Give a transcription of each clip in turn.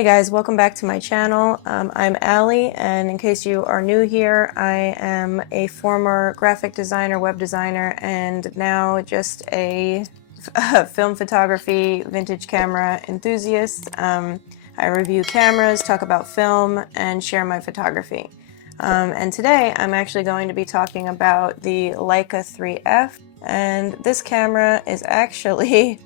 Hey guys, welcome back to my channel. I'm Allie, and in case you are new here, I am a former graphic designer, web designer, and now just a film photography, vintage camera enthusiast. I review cameras, talk about film, and share my photography. And today I'm actually going to be talking about the Leica IIIF, and this camera is actually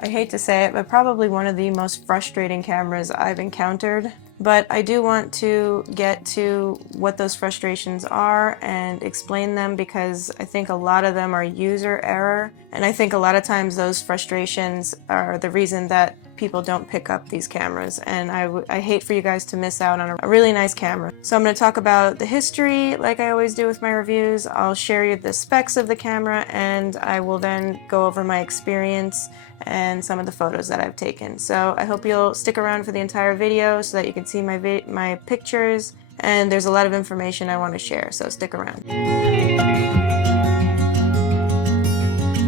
I hate to say it, but probably one of the most frustrating cameras I've encountered. But I do want to get to what those frustrations are and explain them, because I think a lot of them are user error. And I think a lot of times those frustrations are the reason that people don't pick up these cameras. And I hate for you guys to miss out on a really nice camera. So I'm going to talk about the history like I always do with my reviews. I'll share you the specs of the camera, and I will then go over my experience and some of the photos that I've taken. So I hope you'll stick around for the entire video so that you can see my pictures, and there's a lot of information I want to share, so stick around.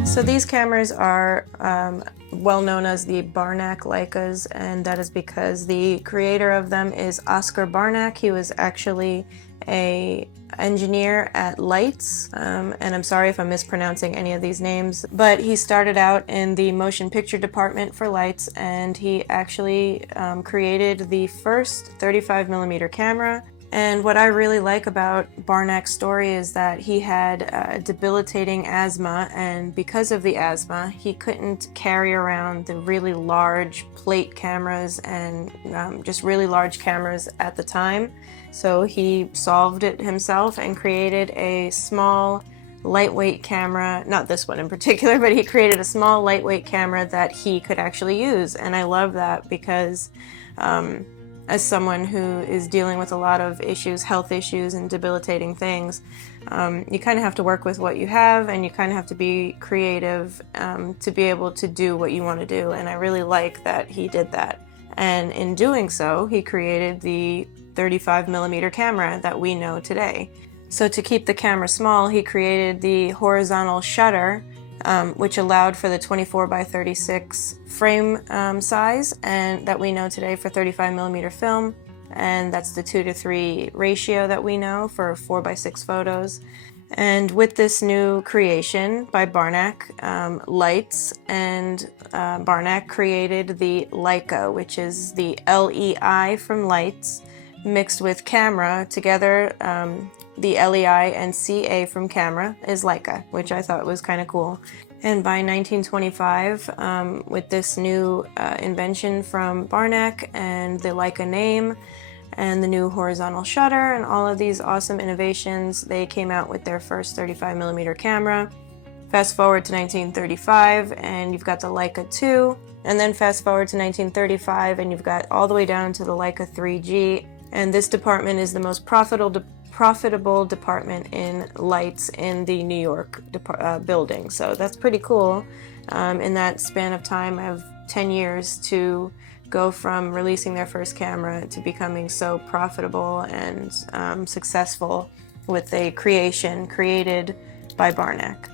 So these cameras are well known as the Barnack Leicas, and that is because the creator of them is Oscar Barnack. He was actually an engineer at Leicas, and I'm sorry if I'm mispronouncing any of these names, but he started out in the motion picture department for Leicas, and he actually created the first 35mm camera. And what I really like about Barnack's story is that he had debilitating asthma, and because of the asthma, he couldn't carry around the really large plate cameras and just really large cameras at the time. So he solved it himself and created a small, lightweight camera, not this one in particular, but he created a small, lightweight camera that he could actually use. And I love that because as someone who is dealing with a lot of issues, health issues and debilitating things, you kind of have to work with what you have, and you kind of have to be creative to be able to do what you want to do. And I really like that he did that. And in doing so, he created the 35mm camera that we know today. So to keep the camera small, he created the horizontal shutter, which allowed for the 24x36 frame size, and that we know today for 35mm film, and that's the 2:3 ratio that we know for 4x6 photos. And with this new creation by Barnack, Leicas and Barnack created the Leica, which is the LEI from Leicas mixed with camera together. The LEI and CA from camera is Leica, which I thought was kind of cool. And by 1925, with this new invention from Barnack and the Leica name and the new horizontal shutter and all of these awesome innovations, they came out with their first 35mm camera. Fast forward to 1935 and you've got the Leica II, and then fast forward to 1935 and you've got all the way down to the Leica 3G, and this department is the most profitable department in Leicas in the New York building. So that's pretty cool. In that span of time of 10 years to go from releasing their first camera to becoming so profitable and successful with a creation created by Barnack.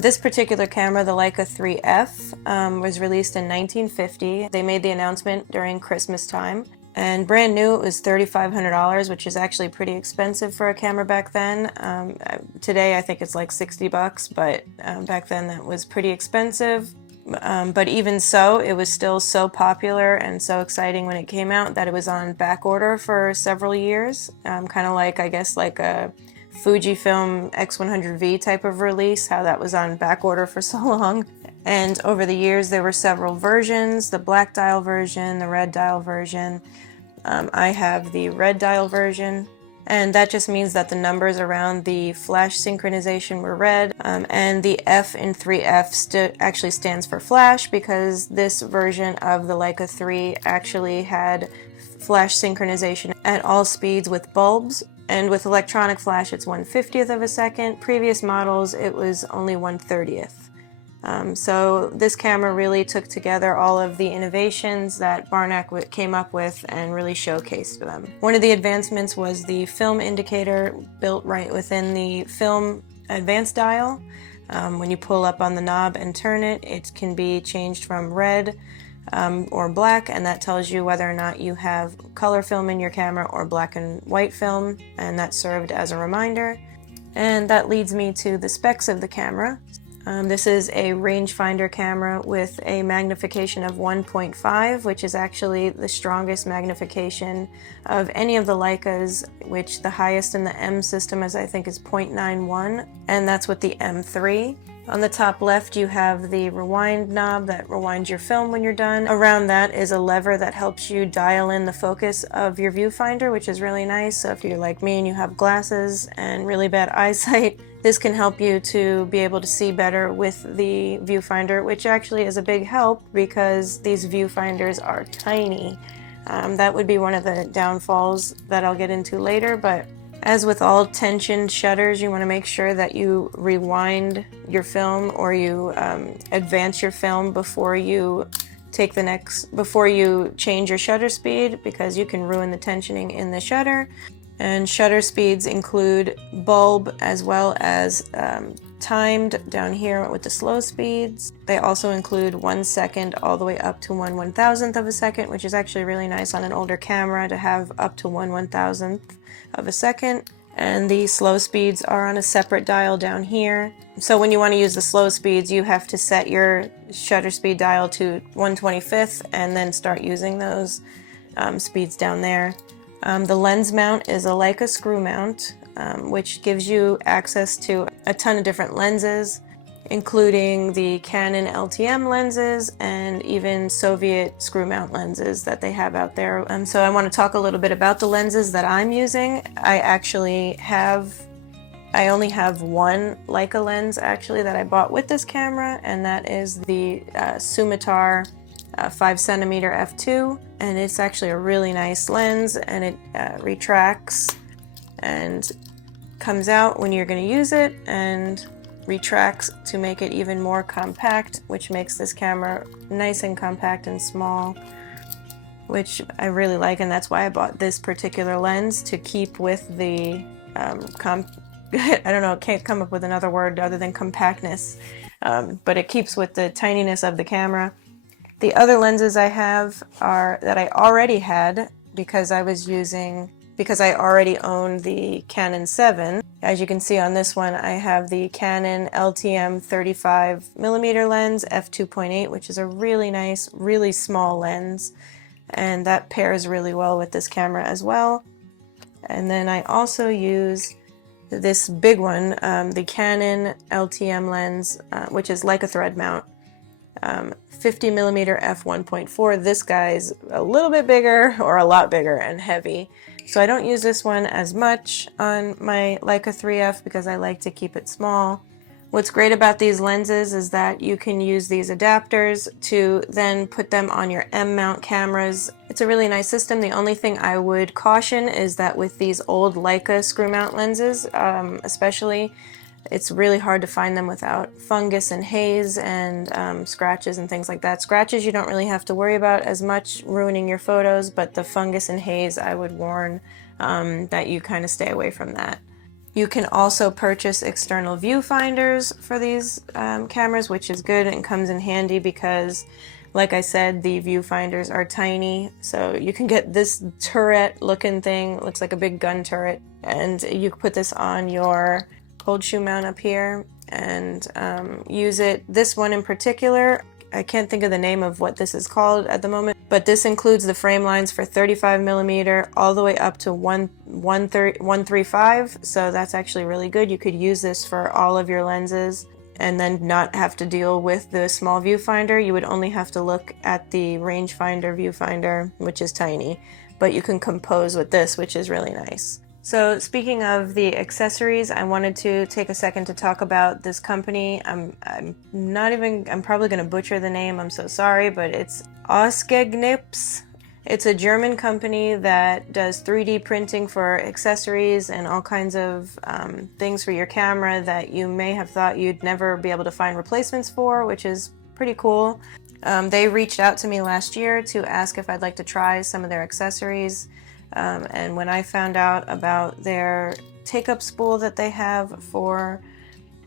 This particular camera, the Leica IIIF, was released in 1950. They made the announcement during Christmas time. And brand new, it was $3,500, which is actually pretty expensive for a camera back then. Today I think it's like $60, but back then that was pretty expensive. But even so, it was still so popular and so exciting when it came out that it was on back order for several years. Kind of like, I guess, like a Fujifilm X100V type of release, how that was on back order for so long. And over the years there were several versions, the black dial version, the red dial version. I have the red dial version, and that just means that the numbers around the flash synchronization were red, and the F in 3F actually stands for flash, because this version of the Leica 3 actually had flash synchronization at all speeds with bulbs. And with electronic flash, it's 1/50th of a second. Previous models, it was only 1/30th. So this camera really took together all of the innovations that Barnack came up with and really showcased them. One of the advancements was the film indicator built right within the film advanced dial. When you pull up on the knob and turn it, it can be changed from red or black, and that tells you whether or not you have color film in your camera or black and white film, and that served as a reminder. And that leads me to the specs of the camera. This is a rangefinder camera with a magnification of 1.5, which is actually the strongest magnification of any of the Leicas, which the highest in the M system is, I think, is 0.91, and that's with the M3. On the top left, you have the rewind knob that rewinds your film when you're done. Around that is a lever that helps you dial in the focus of your viewfinder, which is really nice. So if you're like me and you have glasses and really bad eyesight, this can help you to be able to see better with the viewfinder, which actually is a big help because these viewfinders are tiny. That would be one of the downfalls that I'll get into later, but as with all tension shutters, you want to make sure that you rewind your film or you advance your film before you before you change your shutter speed, because you can ruin the tensioning in the shutter. And shutter speeds include bulb as well as timed down here with the slow speeds. They also include 1 second all the way up to 1/1000th of a second, which is actually really nice on an older camera to have up to 1/1000th of a second. And the slow speeds are on a separate dial down here. So when you want to use the slow speeds, you have to set your shutter speed dial to 1/25th and then start using those speeds down there. The lens mount is a Leica screw mount, which gives you access to a ton of different lenses, including the Canon LTM lenses and even Soviet screw mount lenses that they have out there. So I want to talk a little bit about the lenses that I'm using. I only have one Leica lens actually that I bought with this camera, and that is the Sumitar 5cm f2, and it's actually a really nice lens, and it retracts and comes out when you're going to use it and retracts to make it even more compact, which makes this camera nice and compact and small, which I really like, and that's why I bought this particular lens, to keep with the I don't know, can't come up with another word other than compactness, but it keeps with the tininess of the camera. The other lenses I have are that I already had because I already own the Canon 7. As you can see on this one, I have the Canon LTM 35mm lens f2.8, which is a really nice, really small lens, and that pairs really well with this camera as well. And then I also use this big one, the Canon LTM lens, which is like a thread mount. 50mm f1.4. This guy's a little bit bigger, or a lot bigger, and heavy. So I don't use this one as much on my Leica IIIF because I like to keep it small. What's great about these lenses is that you can use these adapters to then put them on your M-mount cameras. It's a really nice system. The only thing I would caution is that with these old Leica screw mount lenses, especially, it's really hard to find them without fungus and haze and scratches and things like that. Scratches you don't really have to worry about as much ruining your photos, but the fungus and haze I would warn that you kind of stay away from that. You can also purchase external viewfinders for these cameras, which is good and comes in handy because, like I said, the viewfinders are tiny. So you can get this turret looking thing, looks like a big gun turret, and you can put this on your cold shoe mount up here and use it. This one in particular, I can't think of the name of what this is called at the moment, but this includes the frame lines for 35mm all the way up to 135, so that's actually really good. You could use this for all of your lenses and then not have to deal with the small viewfinder. You would only have to look at the rangefinder viewfinder, which is tiny, but you can compose with this, which is really nice. So speaking of the accessories, I wanted to take a second to talk about this company. I'm probably going to butcher the name, I'm so sorry, but it's Ausgegnips. It's a German company that does 3D printing for accessories and all kinds of things for your camera that you may have thought you'd never be able to find replacements for, which is pretty cool. They reached out to me last year to ask if I'd like to try some of their accessories. And when I found out about their take-up spool that they have for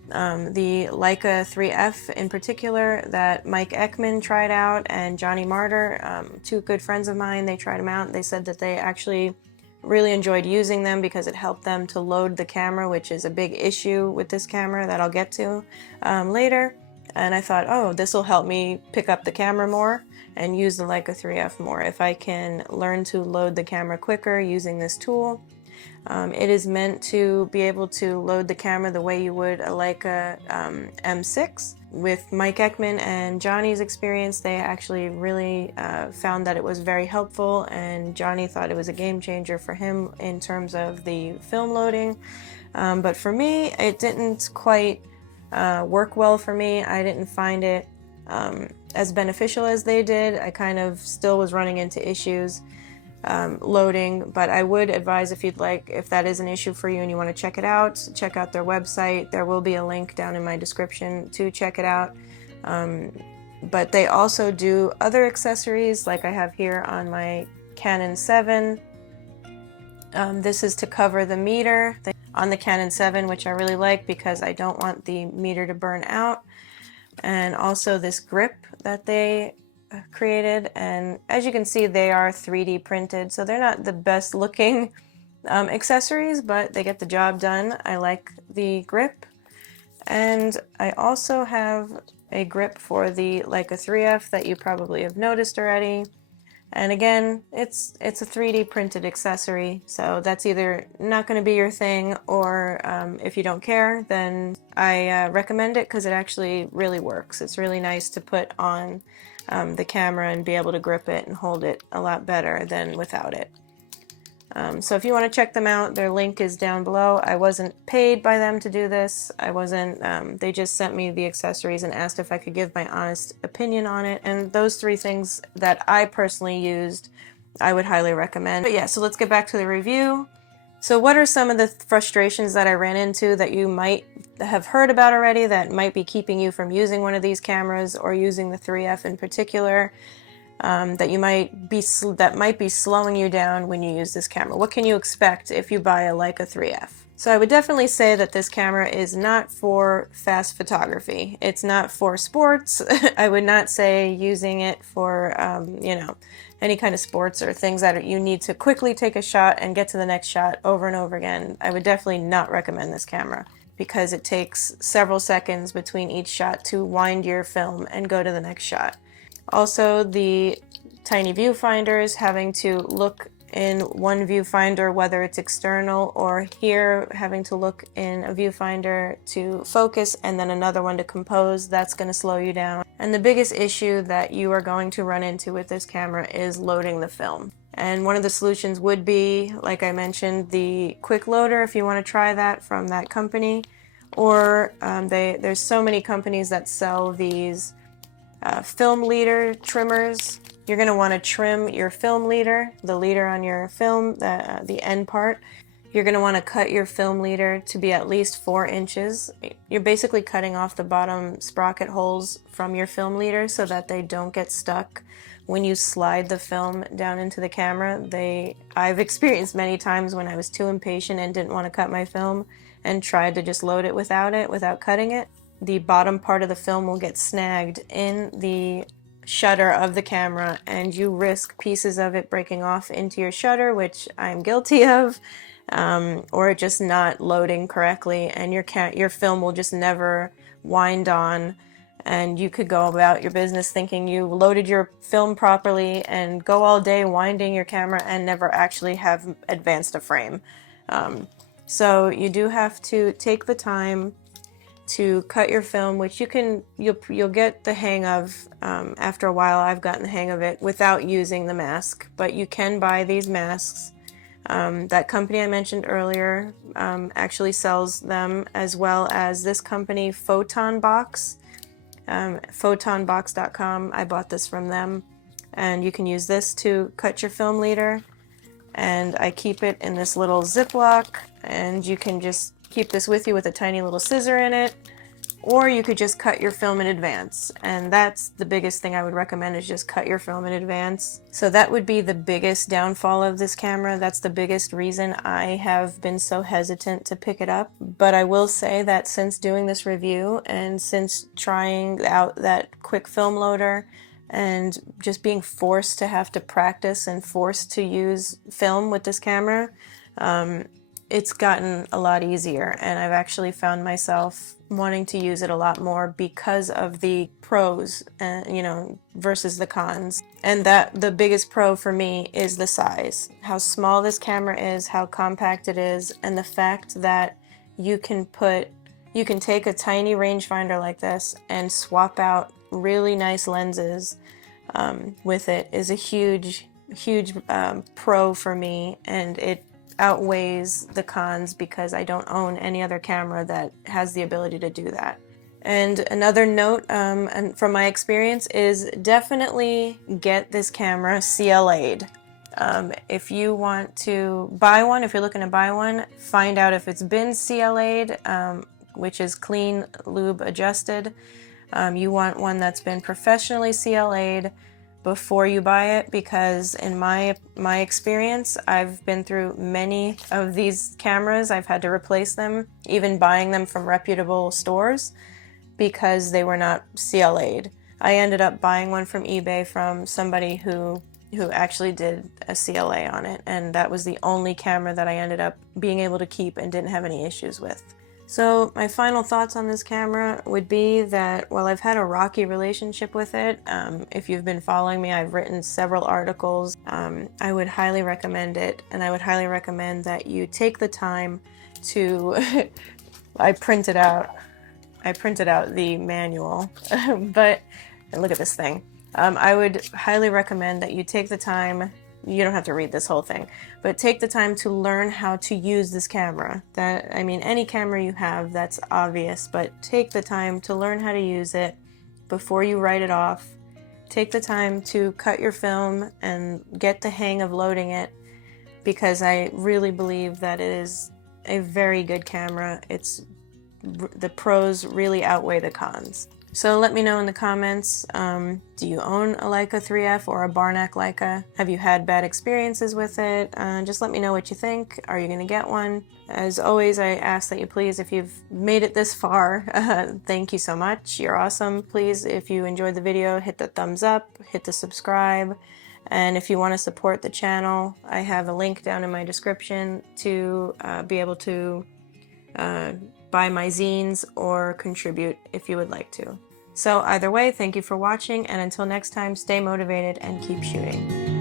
The Leica IIIF in particular that Mike Ekman tried out and Johnny Martyr, two good friends of mine, they tried them out. They said that they actually really enjoyed using them because it helped them to load the camera, which is a big issue with this camera that I'll get to later. And I thought, oh, this will help me pick up the camera more and use the Leica IIIF more if I can learn to load the camera quicker using this tool. It is meant to be able to load the camera the way you would a Leica M6. With Mike Ekman and Johnny's experience, they actually really found that it was very helpful, and Johnny thought it was a game changer for him in terms of the film loading. But for me, it didn't quite work well for me. I didn't find it as beneficial as they did. I kind of still was running into issues loading, but I would advise, if that is an issue for you and you want to check out their website. There will be a link down in my description to check it out. But they also do other accessories like I have here on my Canon 7. This is to cover the meter on the Canon 7, which I really like because I don't want the meter to burn out. And also this grip that they created, and as you can see, they are 3D printed, so they're not the best looking accessories, but they get the job done. I like the grip, and I also have a grip for the Leica IIIF that you probably have noticed already. And again, it's a 3D printed accessory, so that's either not going to be your thing, or if you don't care, then I recommend it because it actually really works. It's really nice to put on the camera and be able to grip it and hold it a lot better than without it. So if you want to check them out, their link is down below. I wasn't paid by them to do this. They just sent me the accessories and asked if I could give my honest opinion on it. And those three things that I personally used, I would highly recommend. But yeah, so let's get back to the review. So what are some of the frustrations that I ran into that you might have heard about already that might be keeping you from using one of these cameras or using the IIIF in particular? That might be slowing you down when you use this camera. What can you expect if you buy a Leica IIIF? So I would definitely say that this camera is not for fast photography. It's not for sports. I would not say using it for, any kind of sports or things that you need to quickly take a shot and get to the next shot over and over again. I would definitely not recommend this camera because it takes several seconds between each shot to wind your film and go to the next shot. Also, the tiny viewfinders, having to look in one viewfinder, whether it's external or here, having to look in a viewfinder to focus and then another one to compose, that's going to slow you down. And the biggest issue that you are going to run into with this camera is loading the film. And one of the solutions would be, like I mentioned, the quick loader, if you want to try that from that company. Or there's so many companies that sell these film leader trimmers. You're going to want to trim your film leader, the leader on your film, the end part. You're going to want to cut your film leader to be at least 4 inches. You're basically cutting off the bottom sprocket holes from your film leader so that they don't get stuck when you slide the film down into the camera. I've experienced many times when I was too impatient and didn't want to cut my film and tried to just load it without cutting it. The bottom part of the film will get snagged in the shutter of the camera, and you risk pieces of it breaking off into your shutter, which I'm guilty of, or just not loading correctly, and your film will just never wind on, and you could go about your business thinking you loaded your film properly and go all day winding your camera and never actually have advanced a frame. So you do have to take the time to cut your film, which you'll get the hang of after a while. I've gotten the hang of it without using the mask, but you can buy these masks. That company I mentioned earlier actually sells them, as well as this company, Photon Box, photonbox.com. I bought this from them, and you can use this to cut your film leader. And I keep it in this little Ziploc, and you can just keep this with you with a tiny little scissor in it, Or you could just cut your film in advance, and that's the biggest thing I would recommend, is just cut your film in advance. So that would be the biggest downfall of this camera. That's the biggest reason I have been so hesitant to pick it up. But I will say that since doing this review and since trying out that quick film loader and just being forced to have to practice and forced to use film with this camera, it's gotten a lot easier, and I've actually found myself wanting to use it a lot more because of the pros, you know, versus the cons. And that the biggest pro for me is the size. How small this camera is, how compact it is, and the fact that you can take a tiny rangefinder like this and swap out really nice lenses with it is a huge pro for me, and it outweighs the cons because I don't own any other camera that has the ability to do that. And another note, and from my experience, is definitely get this camera CLA'd. If you want to buy one, if you're looking to buy one, find out if it's been CLA'd, which is clean lube adjusted. You want one that's been professionally CLA'd before you buy it, because in my experience, I've been through many of these cameras. I've had to replace them, even buying them from reputable stores, because they were not CLA'd. I ended up buying one from eBay from somebody who actually did a CLA on it, and that was the only camera that I ended up being able to keep and didn't have any issues with. So my final thoughts on this camera would be that while I've had a rocky relationship with it, if you've been following me, I've written several articles. I would highly recommend it, and I would highly recommend that you take the time to I printed out the manual, but look at this thing. I would highly recommend that you take the time. You don't have to read this whole thing, but take the time to learn how to use this camera. I mean, any camera you have, that's obvious, but take the time to learn how to use it before you write it off. Take the time to cut your film and get the hang of loading it, because I really believe that it is a very good camera. The pros really outweigh the cons. So let me know in the comments, do you own a Leica IIIF or a Barnack Leica? Have you had bad experiences with it? Just let me know what you think. Are you going to get one? As always, I ask that you please, if you've made it this far, thank you so much. You're awesome. Please, if you enjoyed the video, hit the thumbs up, hit the subscribe. And if you want to support the channel, I have a link down in my description to be able to buy my zines or contribute if you would like to. So either way, thank you for watching, and until next time, stay motivated and keep shooting.